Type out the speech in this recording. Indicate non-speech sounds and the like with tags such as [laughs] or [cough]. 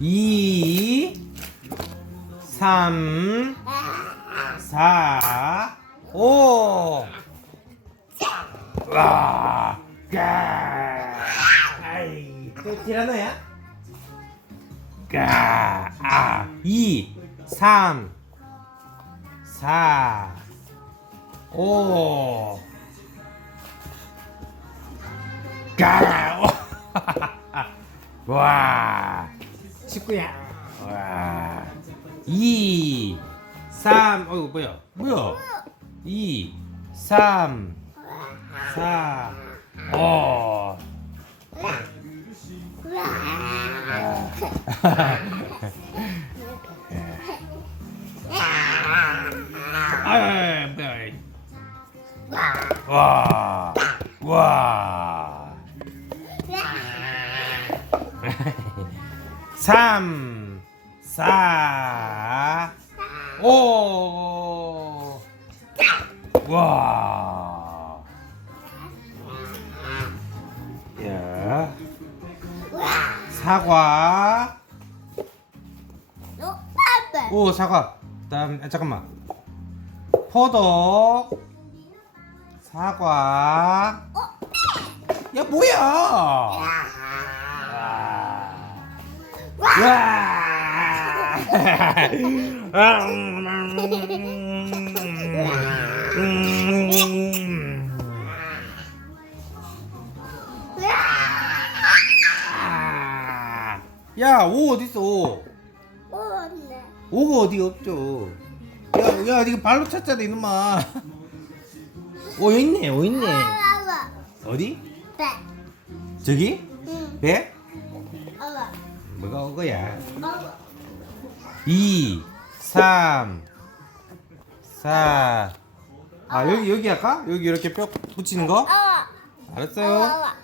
2 3 4 5 와! 가! 아이, 또 티라노야? 가! 아! 2 3 4 5 가! [laughs] 와! 19야. 와. 2 3 어이구 뭐야? 뭐야? 2 3 4 5 아이 뭐야? 와. 와. 3 4 5 와. 야. 사과. 오, 사과. 다음 아, 잠깐만. 포도. 사과. 야, 뭐야? 야, 오 어디 있어? 오. 오가 어디 없죠? 야, 야, 이거 발로 찾잖아 이놈아. 오 있네, 오 있네. 어디? 저기? 배? 뭐가 오거야? 2 3 4 아, 여기 여기 할까? 여기 이렇게 뼈 붙이는 거? 알았어요.